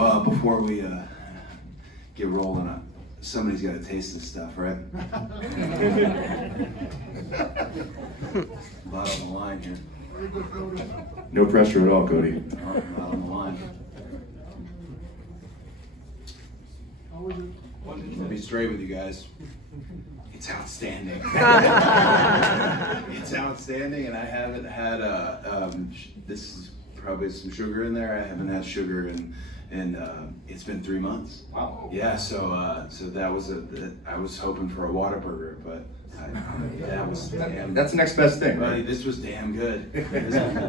Well, before we get rolling, somebody's got to taste this stuff, right? A lot on the line here. No pressure at all, Cody. A lot on the line. I'll be straight with you guys. It's outstanding. It's outstanding, and I haven't had this is probably some sugar in there. I haven't had sugar in it's been 3 months. Wow. Yeah, so that was I was hoping for a Whataburger, but That's the next best thing, buddy, right? this was damn good.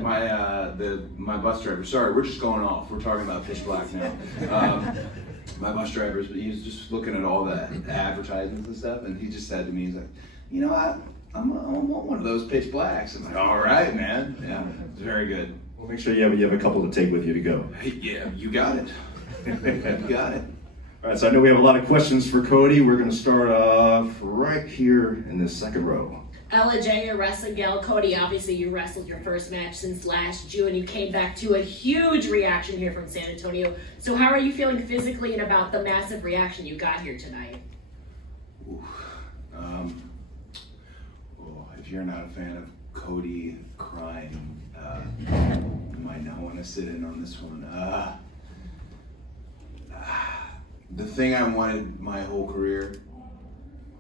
My bus driver. Sorry, we're just going off. We're talking about Pitch Black now. My bus driver, he was just looking at all the advertisements and stuff, and he just said to me, he's like, you know, I want one of those Pitch Blacks. I'm like, all right, man. Yeah, it's very good. Well, make sure you have a couple to take with you to go. Yeah, you got it. You got it. All right, so I know we have a lot of questions for Cody. We're going to start off right here in this second row. Ella J, your wrestling gal. Cody, obviously you wrestled your first match since last June. You came back to a huge reaction here from San Antonio. So how are you feeling physically and about the massive reaction you got here tonight? Oof. Well, if you're not a fan of Cody crying, you might not want to sit in on this one. The thing I wanted my whole career,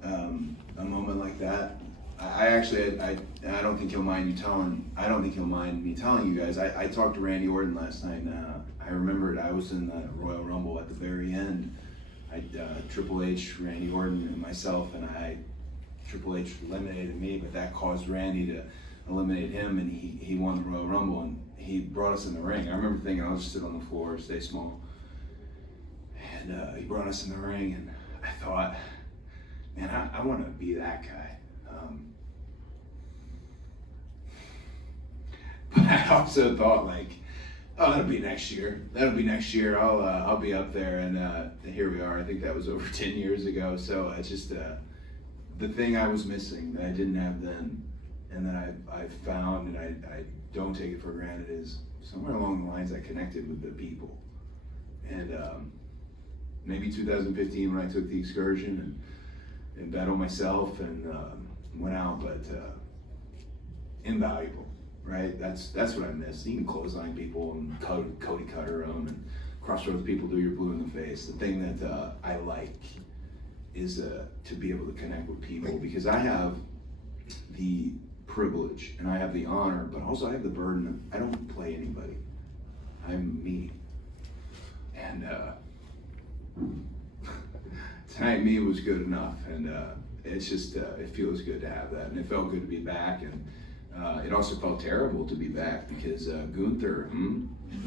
a moment like that. I don't think he'll mind me telling you guys. I talked to Randy Orton last night, and I remembered I was in the Royal Rumble at the very end. Triple H, Randy Orton, and myself, and Triple H eliminated me, but that caused Randy to eliminate him, and he won the Royal Rumble, and he brought us in the ring. I remember thinking I'll just sit on the floor, stay small, and he brought us in the ring, and I thought, man, I want to be that guy. But I also thought, like, oh, that'll be next year. That'll be next year. I'll be up there, and here we are. I think that was over 10 years ago. So it's just the thing I was missing that I didn't have then, and that I found, and I don't take it for granted, is somewhere along the lines I connected with the people. And maybe 2015 when I took the excursion and bet on myself and went out, but invaluable. Right, that's what I miss. You can clothesline people and Cody Cutter them and Crossroads people do your blue in the face. The thing that I like is to be able to connect with people, because I have the privilege and I have the honor, but also I have the burden of I don't play anybody. I'm me. And tonight me was good enough, and it's just it feels good to have that, and it felt good to be back. And it also felt terrible to be back because Gunther,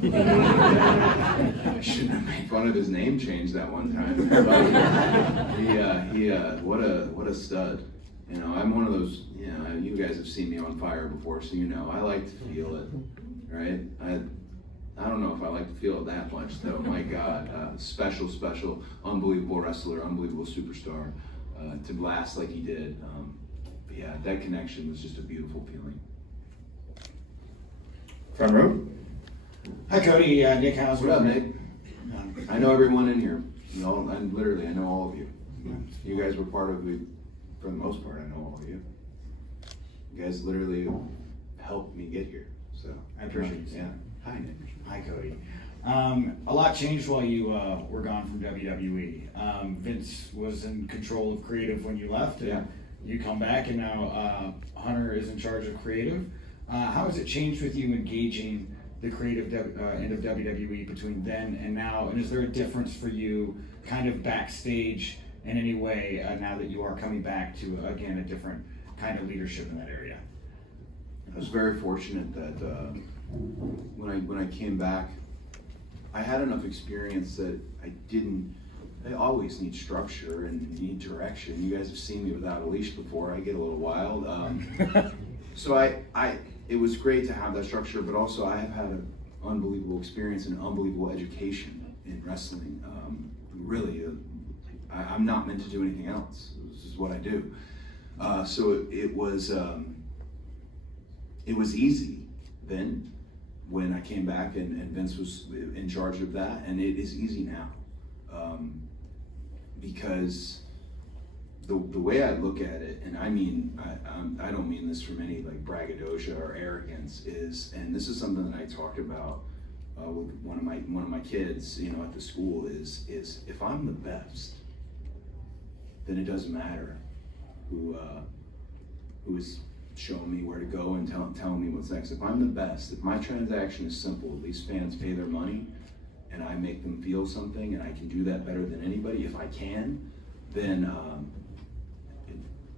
I shouldn't have made fun of his name change that one time. What a stud. You know, I'm one of those, you know, you guys have seen me on fire before, so you know, I like to feel it, right? I don't know if I like to feel it that much though. My God, special, unbelievable wrestler, unbelievable superstar, to last like he did. Yeah, that connection was just a beautiful feeling. Front row. Hi, Cody. Nick, how's it What up, going? Nick? I know everyone in here. You know, I know all of you. You guys were part of it for the most part. I know all of you. You guys literally helped me get here. So I appreciate it. Yeah. Hi, Nick. Hi, Cody. A lot changed while you were gone from WWE. Vince was in control of creative when you left. And yeah. You come back, and now Hunter is in charge of creative. How has it changed with you engaging the creative end of WWE between then and now? And is there a difference for you kind of backstage in any way now that you are coming back to, again, a different kind of leadership in that area? I was very fortunate that when I came back, I had enough experience that I always need structure and need direction. You guys have seen me without a leash before. I get a little wild. So it was great to have that structure, but also I have had an unbelievable experience and unbelievable education in wrestling. Really, I'm not meant to do anything else. This is what I do. So it was easy then, when I came back and Vince was in charge of that, and it is easy now. Because the way I look at it, and I mean, I don't mean this from any like braggadocio or arrogance, and this is something that I talked about with one of my kids, you know, at the school, is if I'm the best, then it doesn't matter who is showing me where to go and telling me what's next. If I'm the best, if my transaction is simple, these fans pay their money, and I make them feel something, and I can do that better than anybody, if I can, then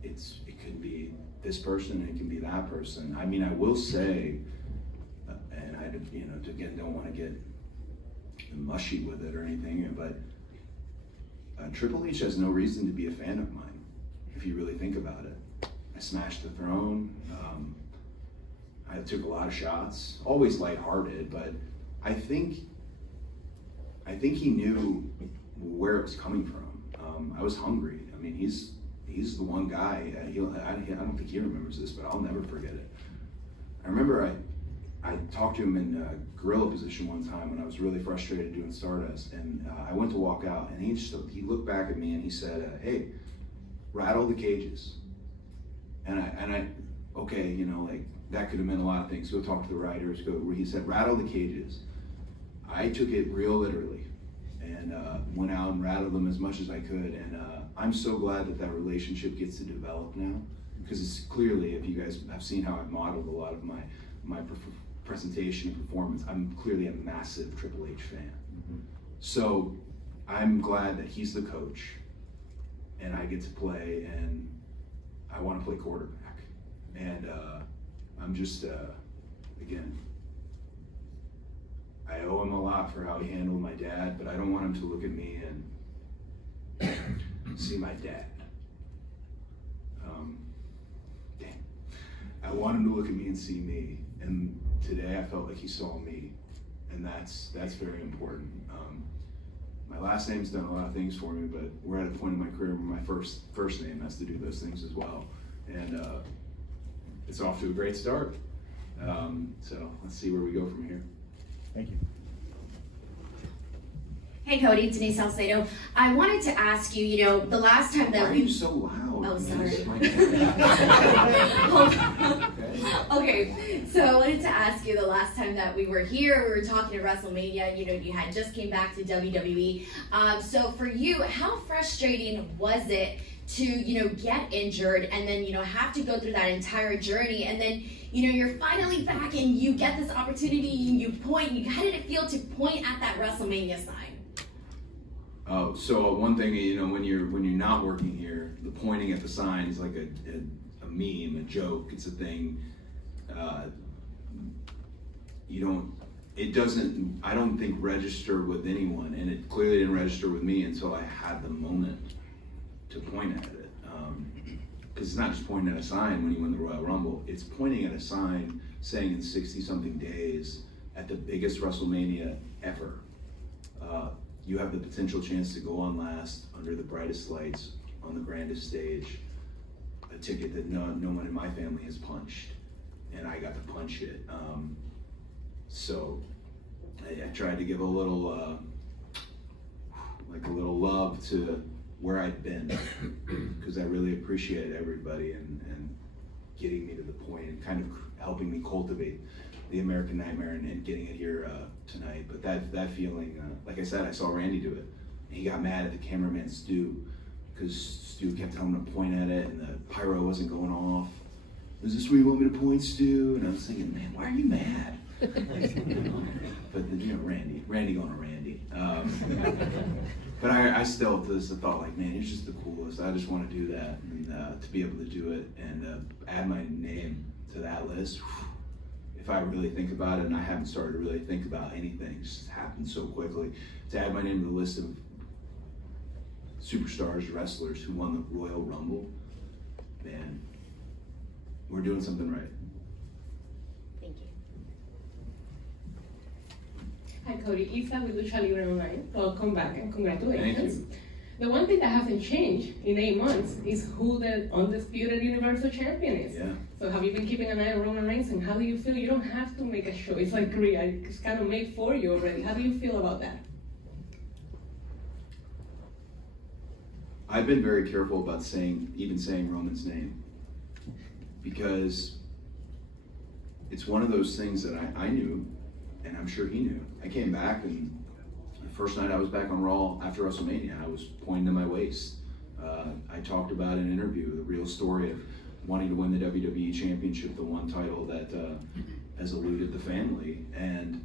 it could be this person and it can be that person. I mean, I will say, and I, you know, again, don't want to get mushy with it or anything, but Triple H has no reason to be a fan of mine, if you really think about it. I smashed the throne. I took a lot of shots, always lighthearted, but I think he knew where it was coming from. I was hungry. I mean, he's the one guy. I don't think he remembers this, but I'll never forget it. I remember I talked to him in gorilla position one time when I was really frustrated doing Stardust, and I went to walk out, and he looked back at me and he said, "Hey, rattle the cages." And I okay, you know, like that could have meant a lot of things. Go talk to the writers. He said, "Rattle the cages." I took it real literally, and went out and rattled them as much as I could. And I'm so glad that relationship gets to develop now, because it's clearly, if you guys have seen how I've modeled a lot of my presentation and performance, I'm clearly a massive Triple H fan. Mm-hmm. So I'm glad that he's the coach, and I get to play, and I want to play quarterback. And I'm just, again, I owe him a lot for how he handled my dad, but I don't want him to look at me and see my dad. Damn. I want him to look at me and see me. And today I felt like he saw me, and that's very important. My last name's done a lot of things for me, but we're at a point in my career where my first name has to do those things as well. And it's off to a great start. So let's see where we go from here. Thank you. Hey Cody, Denise Salcedo. I wanted to ask you, you know, the last time that Why are you so loud? Oh, sorry. Okay. Okay, so I wanted to ask you, the last time that we were here, we were talking to WrestleMania, you know, you had just came back to WWE. So for you, how frustrating was it to, you know, get injured and then, you know, have to go through that entire journey, and then, you know, you're finally back and you get this opportunity, you point, how did it feel to point at that WrestleMania sign? Oh, so one thing, you know, when you're not working here, the pointing at the sign is like a meme, a joke. It's a thing. I don't think register with anyone, and it clearly didn't register with me until I had the moment to point at it. Because it's not just pointing at a sign when you win the Royal Rumble. It's pointing at a sign saying in 60-something days at the biggest WrestleMania ever, you have the potential chance to go on last under the brightest lights on the grandest stage, a ticket that no one in my family has punched, and I got to punch it. So I tried to give a little love to where I'd been, because I really appreciated everybody and getting me to the point and kind of helping me cultivate the American Nightmare and getting it here tonight. But that feeling, like I said, I saw Randy do it. And he got mad at the cameraman Stu, because Stu kept telling him to point at it and the pyro wasn't going off. Is this where you want me to point, Stu? And I was thinking, man, why are you mad? But you know, Randy going to Randy. But I still, to this, thought like, man, he's just the coolest. I just want to do that, and to be able to do it and add my name to that list. If I really think about it, and I haven't started to really think about anything, it's just happened so quickly. To add my name to the list of superstars, wrestlers who won the Royal Rumble, man, we're doing something right. Thank you. Hi Cody, Isa with Lucha Libre Online. Welcome back and congratulations. Thank you. The one thing that hasn't changed in 8 months is who the undisputed Universal Champion is. Yeah. So have you been keeping an eye on Roman Reigns, and how do you feel? You don't have to make a show. It's like it's kind of made for you already. How do you feel about that? I've been very careful about saying Roman's name, because it's one of those things that I knew, and I'm sure he knew. I came back, and the first night I was back on Raw after WrestleMania, I was pointing to my waist. I talked about in an interview the real story of wanting to win the WWE Championship, the one title that has eluded the family, and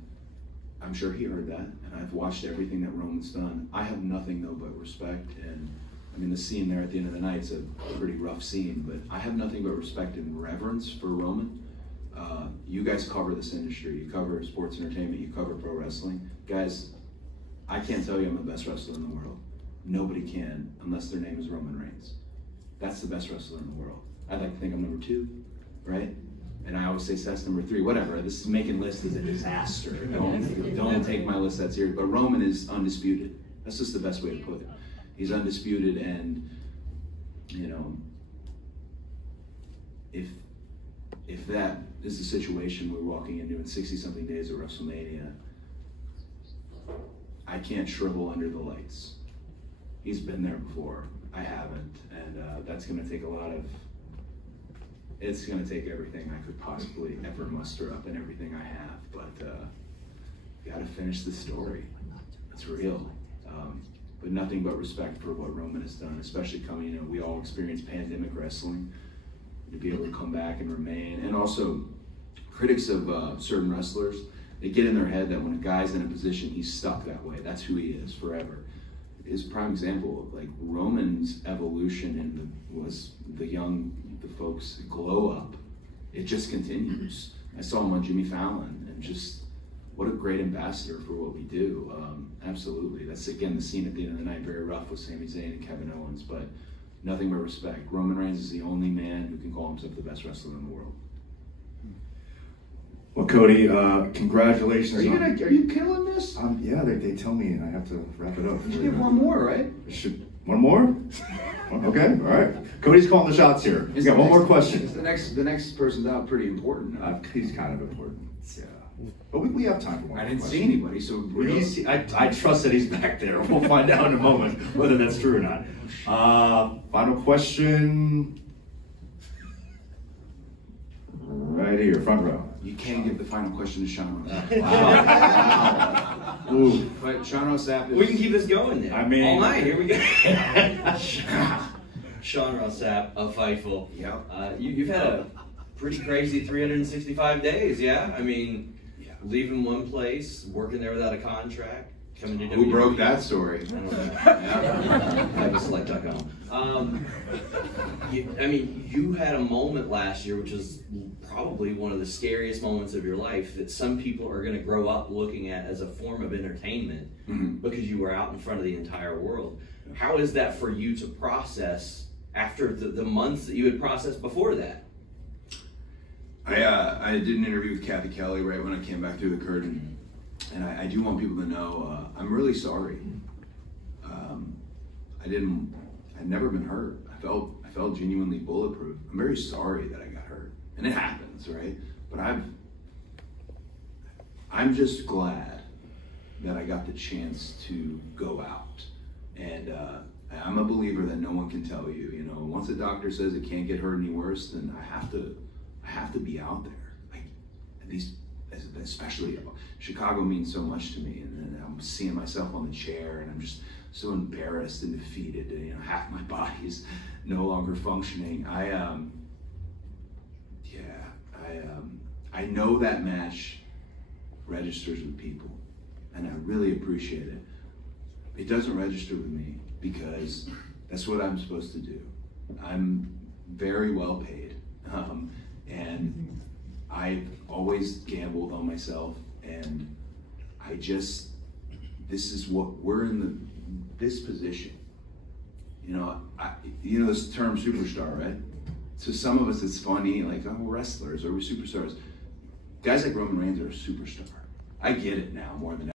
I'm sure he heard that, and I've watched everything that Roman's done. I have nothing though but respect, and I mean the scene there at the end of the night is a pretty rough scene, but I have nothing but respect and reverence for Roman. You guys cover this industry, you cover sports entertainment, you cover pro wrestling. Guys, I can't tell you I'm the best wrestler in the world. Nobody can, unless their name is Roman Reigns. That's the best wrestler in the world. I'd like to think I'm number 2, right? And I always say Seth's number 3, whatever. This is making lists is a disaster. Don't take my list that serious. But Roman is undisputed. That's just the best way to put it. He's undisputed, and you know, if that is the situation we're walking into in 60-something days at WrestleMania, I can't shrivel under the lights. He's been there before. I haven't, and that's going to take a lot of. It's going to take everything I could possibly ever muster up and everything I have, but got to finish the story. It's real. But nothing but respect for what Roman has done, especially coming, you know, we all experienced pandemic wrestling, to be able to come back and remain. And also, critics of certain wrestlers, they get in their head that when a guy's in a position, he's stuck that way. That's who he is forever. Is a prime example of like Roman's evolution and was the folks glow up. It just continues. I saw him on Jimmy Fallon, and just what a great ambassador for what we do. Absolutely. That's again the scene at the end of the night, very rough with Sami Zayn and Kevin Owens, but nothing but respect. Roman Reigns is the only man who can call himself the best wrestler in the world. Well, Cody, congratulations. Are you killing this? Yeah, they tell me I have to wrap it up. You should give one more, right? One more? Okay, all right. Cody's calling the shots here. We got one more question. The next person's out pretty important. He's kind of important. Yeah. But we have time for one more I didn't question. see anybody, so I trust that he's back there. We'll find out in a moment whether that's true or not. Final question. Right here, front row. You can't give the final question to Sean Ross. Wow. Ooh. But Sean Ross Sapp is... We can keep this going then. I mean... all night, here we go. Sean Ross Sapp of Fightful. Yep. You've had a pretty crazy 365 days, yeah? I mean, leaving one place, working there without a contract, coming to WWE. Who broke that story? I don't know. I was select.com. I mean, you had a moment last year, which is probably one of the scariest moments of your life that some people are going to grow up looking at as a form of entertainment because you were out in front of the entire world. How is that for you to process after the months that you had processed before that? I did an interview with Kathy Kelly right when I came back through the curtain, and I do want people to know I'm really sorry. I'd never been hurt. I felt genuinely bulletproof. I'm very sorry that I got hurt, and it happens, right? But I'm just glad that I got the chance to go out, and I'm a believer that no one can tell you. You know, once a doctor says it can't get hurt any worse, then I have to be out there. Like, at least, especially Chicago means so much to me, and then I'm seeing myself on the chair, and I'm just so embarrassed and defeated. You know, half my body is no longer functioning. I know that match registers with people, and I really appreciate it. It doesn't register with me because that's what I'm supposed to do. I'm very well paid, and I've always gambled on myself, and this is what we're in this position. You know this term superstar, right? To some of us it's funny, like, oh, we're wrestlers or we're superstars. Guys like Roman Reigns are a superstar. I get it now more than ever.